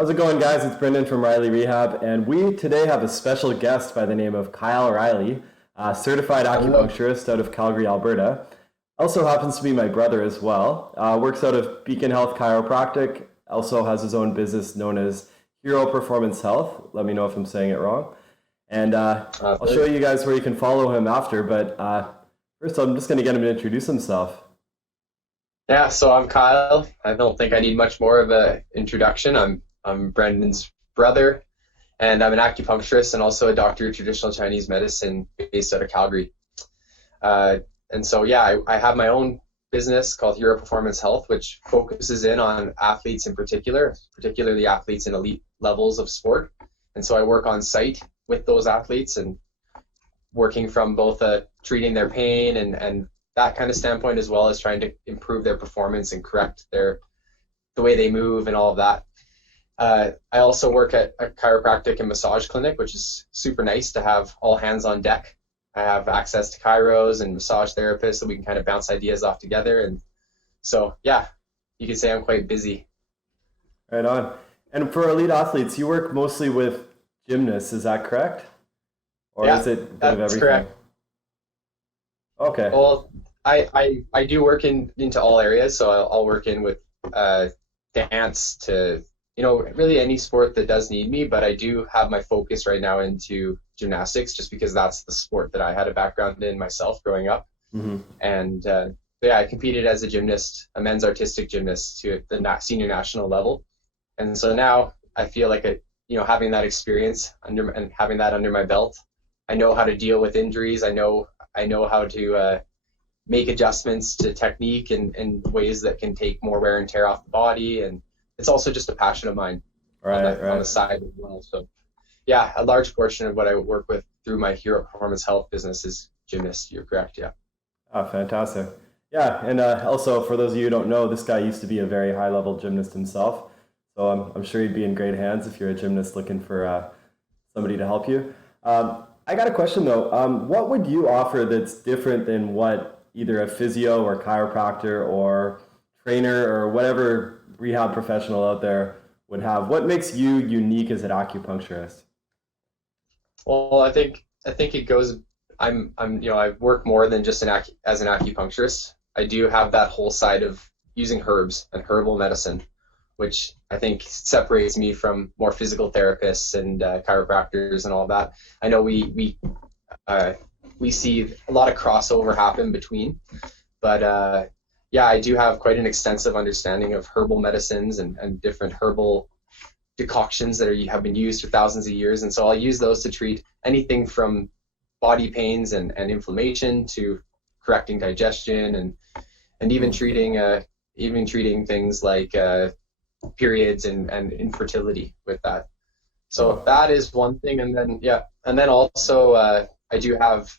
How's it going, guys? It's Brendan from Riley Rehab, and we today have a special guest by the name of Kyle Riley, a certified Hello. acupuncturist out of Calgary, Alberta. Also happens to be my brother as well. Works out of Beacon Health Chiropractic. Also has his own business known as Hero Performance Health. Let me know if I'm saying it wrong. And I'll show Thanks. you guys where you can follow him after. But first, I'm just going to get him to introduce himself. Yeah, so I'm Kyle. I don't think I need much more of a introduction. I'm Brendan's brother, and I'm an acupuncturist and also a doctor of traditional Chinese medicine based out of Calgary. And so yeah, I have my own business called Hero Performance Health, which focuses in on athletes in particular, particularly athletes in elite levels of sport. And so I work on site with those athletes and working from both treating their pain and that kind of standpoint, as well as trying to improve their performance and correct the way they move and all of that. I also work at a chiropractic and massage clinic, which is super nice to have all hands on deck. I have access to chiros and massage therapists so we can kind of bounce ideas off together. And so, yeah, you could say I'm quite busy. Right on. And for elite athletes, you work mostly with gymnasts, is that correct? Or Yeah, is it a bit of that's everything? correct. Okay. Well, I do work into all areas, so I'll work in with uh, dance to, really any sport that does need me, but I do have my focus right now into gymnastics just because that's the sport that I had a background in myself growing up. Hmm. And yeah, I competed as a gymnast, a men's artistic gymnast to the senior national level. And so now I feel like having that experience and having that under my belt, I know how to deal with injuries. I know how to make adjustments to technique and ways that can take more wear and tear off the body. And it's also just a passion of mine on Right, the right. side as well. So yeah, a large portion of what I work with through my Hero Performance Health business is gymnast. You're correct, yeah. Ah, fantastic. Yeah, and also for those of you who don't know, this guy used to be a very high-level gymnast himself. So I'm sure he'd be in great hands if you're a gymnast looking for somebody to help you. I got a question though. What would you offer that's different than what either a physio or chiropractor or trainer or whatever rehab professional out there would have? What makes you unique as an acupuncturist? Well, I think it goes. I work more than just as an acupuncturist. I do have that whole side of using herbs and herbal medicine, which I think separates me from more physical therapists and chiropractors and all that. I know uh, we see a lot of crossover happen between, but yeah, I do have quite an extensive understanding of herbal medicines and different herbal decoctions that have been used for thousands of years. And so I'll use those to treat anything from body pains and inflammation to correcting digestion and even Hmm. treating things like periods and infertility with that. So Oh, that is one thing. And then, yeah, and then also I do have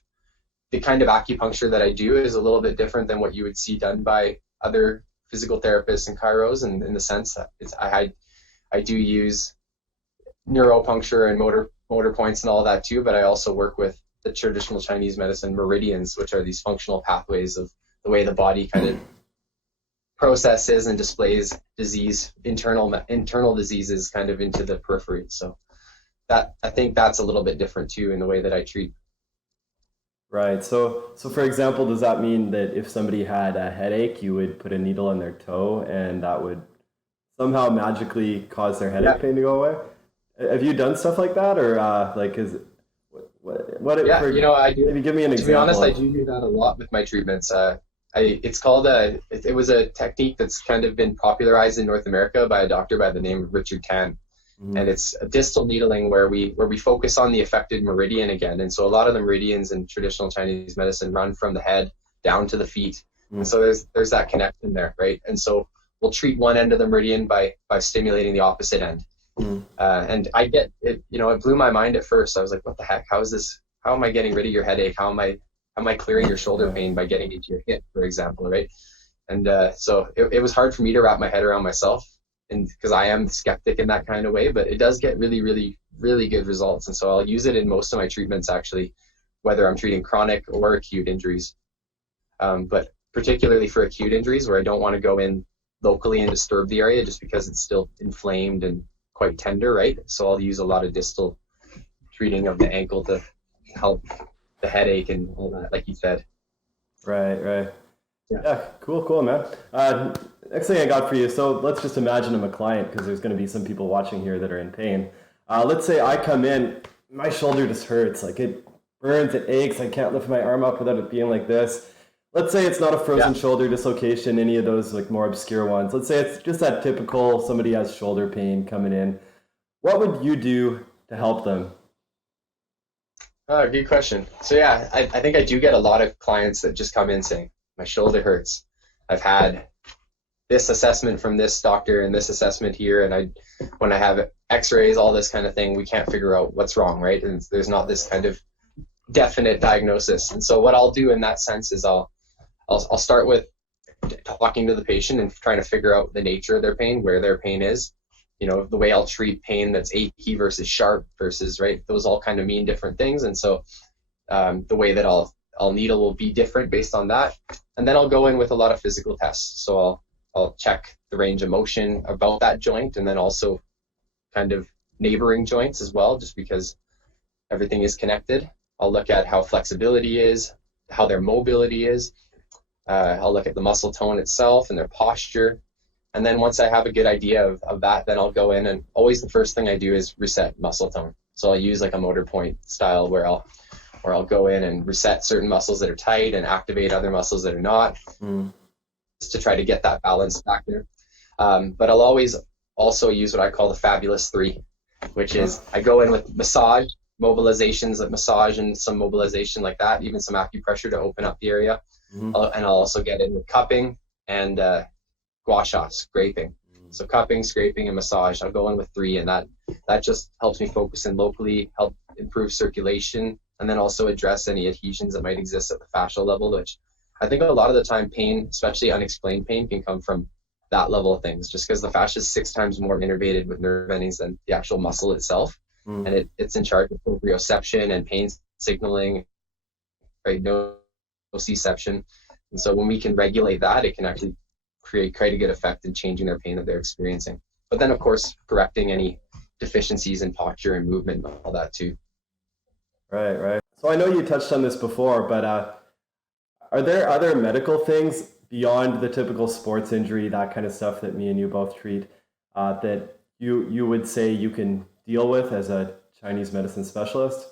the kind of acupuncture that I do is a little bit different than what you would see done by other physical therapists and chiros, and in the sense that I do use neuropuncture and motor points and all that too, but I also work with the traditional Chinese medicine meridians, which are these functional pathways of the way the body kind of processes and displays internal diseases kind of into the periphery. So that I think that's a little bit different too in the way that I treat. right. So for example, does that mean that if somebody had a headache, you would put a needle on their toe and that would somehow magically cause their Yeah, headache pain to go away? Have you done stuff like that, or like is yeah, for I do. maybe give me an To be example honest, I of? do that a lot with my treatments. It's called it was a technique that's kind of been popularized in North America by a doctor by the name of Richard Tan, and Mhm. it's a distal needling where we focus on the affected meridian again. And so a lot of the meridians in traditional Chinese medicine run from the head down to the feet, and Mhm. so there's that connection there, right? And so we'll treat one end of the meridian by stimulating the opposite end. Mhm. And I get it, it blew my mind at first. I was like, what the heck? How is this? How am I getting rid of your headache? How am I clearing your shoulder Yeah. pain by getting into your hip, for example, right? And so it was hard for me to wrap my head around myself, and because I am skeptic in that kind of way, but it does get really, really, really good results. And so I'll use it in most of my treatments, actually, whether I'm treating chronic or acute injuries. But particularly for acute injuries where I don't want to go in locally and disturb the area just because it's still inflamed and quite tender, right? So I'll use a lot of distal treating of the ankle to help the headache and all that, like you said. Right. Yeah. Yeah, cool, man. Next thing I got for you. So let's just imagine I'm a client because there's going to be some people watching here that are in pain. Let's say I come in, my shoulder just hurts. Like it burns, it aches. I can't lift my arm up without it being like this. Let's say it's not a frozen shoulder dislocation, any of those like more obscure ones. Let's say it's just that typical somebody has shoulder pain coming in. What would you do to help them? Oh, good question. So yeah, I think I do get a lot of clients that just come in saying, my shoulder hurts. I've had this assessment from this doctor and this assessment here, and when I have x-rays, all this kind of thing, we can't figure out what's wrong, right? And there's not this kind of definite diagnosis. And so what I'll do in that sense is I'll start with talking to the patient and trying to figure out the nature of their pain, where their pain is. You know, the way I'll treat pain that's achy versus sharp versus, right, those all kind of mean different things. And so the way that I'll needle will be different based on that. And then I'll go in with a lot of physical tests. So I'll check the range of motion about that joint, and then also kind of neighboring joints as well, just because everything is connected. I'll look at how flexibility is, how their mobility is. I'll look at the muscle tone itself and their posture. And then once I have a good idea of that, then I'll go in, and always the first thing I do is reset muscle tone. So I'll use like a motor point style where I'll go in and reset certain muscles that are tight and activate other muscles that are not, just to try to get that balance back there. But I'll always also use what I call the fabulous 3, which is I go in with massage, mobilizations like massage and some mobilization like that, even some acupressure to open up the area. And I'll also get in with cupping and gua sha, scraping. So cupping, scraping, and massage. I'll go in with 3, and that just helps me focus in locally, help improve circulation, and then also address any adhesions that might exist at the fascial level, which I think a lot of the time pain, especially unexplained pain, can come from that level of things, just because the fascia is 6 times more innervated with nerve endings than the actual muscle itself. And it's in charge of proprioception and pain signaling, right? Nociception. And so when we can regulate that, it can actually create quite a good effect in changing their pain that they're experiencing. But then, of course, correcting any deficiencies in posture and movement and all that too. Right. So I know you touched on this before, but are there other medical things beyond the typical sports injury, that kind of stuff that me and you both treat, that you would say you can deal with as a Chinese medicine specialist?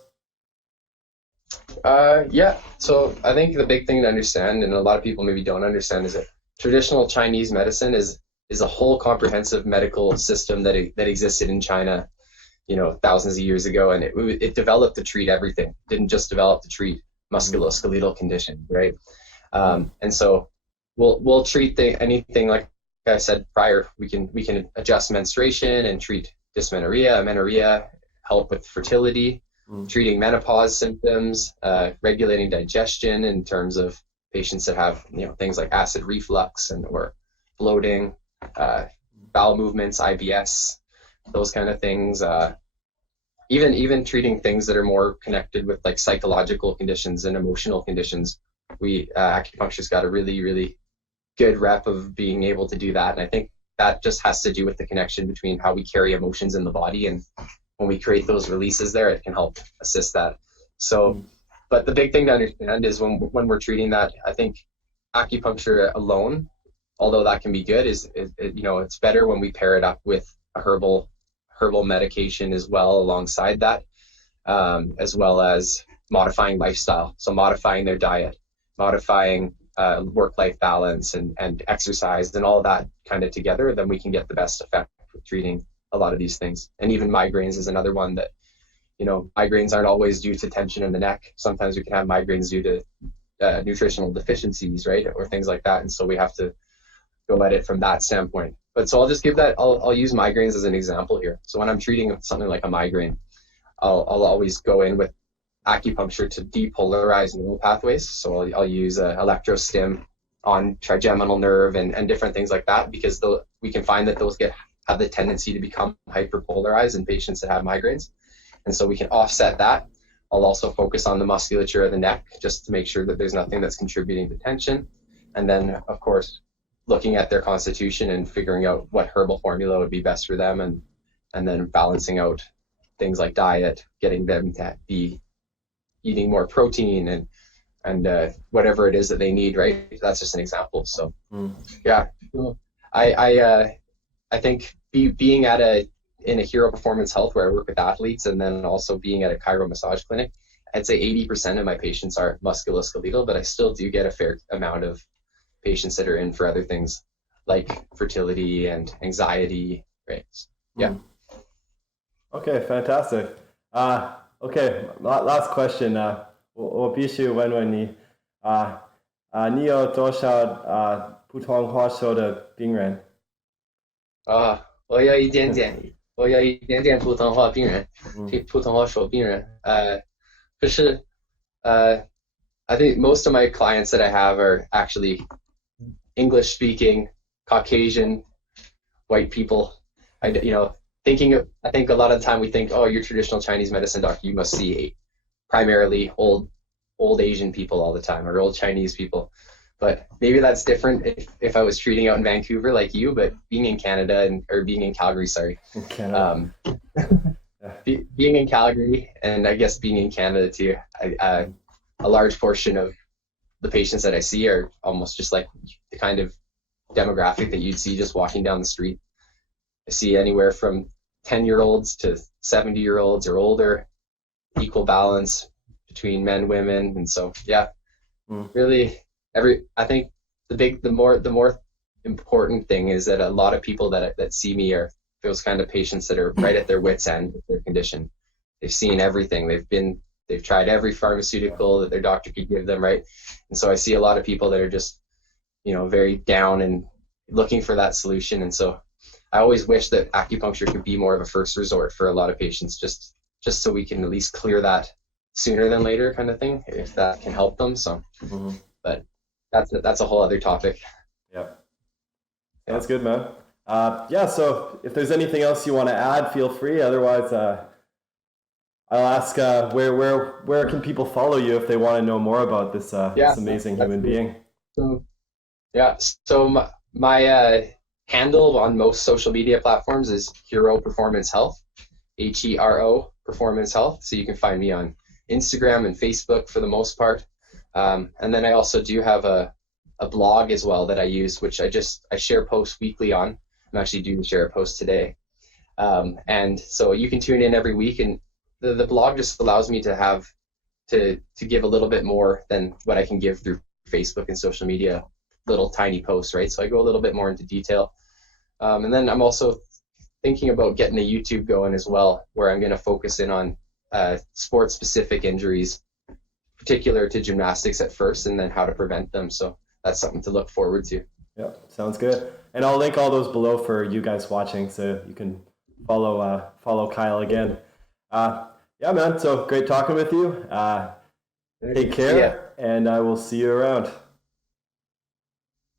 Yeah. So I think the big thing to understand, and a lot of people maybe don't understand, is that traditional Chinese medicine is a whole comprehensive medical system that existed in China, thousands of years ago, and it developed to treat everything. It didn't just develop to treat musculoskeletal conditions, right? And so we'll treat anything, like I said prior. We can adjust menstruation and treat dysmenorrhea, amenorrhea, help with fertility, treating menopause symptoms, regulating digestion in terms of patients that have things like acid reflux or bloating, bowel movements, IBS, those kind of things. Even treating things that are more connected with like psychological conditions and emotional conditions. We acupuncturists got a really, really good rep of being able to do that, and I think that just has to do with the connection between how we carry emotions in the body, and when we create those releases there, it can help assist that. So, but the big thing to understand is when we're treating that, I think acupuncture alone, although that can be good, it's better when we pair it up with a herbal medication as well alongside that, as well as modifying lifestyle. So modifying their diet, modifying work-life balance and exercise and all that kind of together, then we can get the best effect with treating a lot of these things. And even migraines is another one that, migraines aren't always due to tension in the neck. Sometimes we can have migraines due to nutritional deficiencies, right? Or things like that. And so we have to go at it from that standpoint. But so I'll just I'll use migraines as an example here. So when I'm treating something like a migraine, I'll always go in with acupuncture to depolarize neural pathways. So I'll use electrostim on trigeminal nerve and different things like that, because we can find that those have the tendency to become hyperpolarized in patients that have migraines. And so we can offset that. I'll also focus on the musculature of the neck just to make sure that there's nothing that's contributing to tension. And then, of course, looking at their constitution and figuring out what herbal formula would be best for them, and and then balancing out things like diet, getting them to be eating more protein and whatever it is that they need, right? That's just an example. So yeah, I think being in a Hero Performance Health where I work with athletes, and then also being at a chiro massage clinic, I'd say 80% of my patients are musculoskeletal, but I still do get a fair amount of patients that are in for other things like fertility and anxiety, right? Yeah. Okay, fantastic. Okay, last question. 我必须问问你，你有多少普通话说的病人？我有一点点普通话病人，普通话说病人，可是I think most of my clients that I have are actually English speaking, Caucasian, white people. I think a lot of the time we think, oh, you're traditional Chinese medicine doctor, you must see primarily old Asian people all the time, or old Chinese people. But maybe that's different if I was treating out in Vancouver like you, but being in Canada or being in Calgary, sorry. Canada. Being in Calgary, and I guess being in Canada too, a large portion of the patients that I see are almost just like the kind of demographic that you'd see just walking down the street. I see anywhere from 10-year-olds to 70-year-olds or older, equal balance between men, women, and so yeah, really I think the more important thing is that a lot of people that see me are those kind of patients that are right at their wits' end with their condition. They've seen everything. They've tried every pharmaceutical that their doctor could give them, right? And so I see a lot of people that are just, very down and looking for that solution. And so I always wish that acupuncture could be more of a first resort for a lot of patients, just so we can at least clear that sooner than later kind of thing, if that can help them. So, but that's a whole other topic. Yeah. That's good, man. So if there's anything else you want to add, feel free. Otherwise, I'll ask where can people follow you if they want to know more about this amazing human being? So my handle on most social media platforms is Hero Performance Health, HERO Performance Health. So you can find me on Instagram and Facebook for the most part. And then I also do have a blog as well that I use, which I share posts weekly on. I'm actually due to share a post today. And so you can tune in every week, and the blog just allows me to give a little bit more than what I can give through Facebook and social media, little tiny posts, right? So I go a little bit more into detail. And then I'm also thinking about getting a YouTube going as well, where I'm going to focus in on sport-specific injuries, particular to gymnastics at first, and then how to prevent them. So that's something to look forward to. Yeah, sounds good. And I'll link all those below for you guys watching, so you can follow Kyle again. Yeah, man. So great talking with you. Take care, and I will see you around.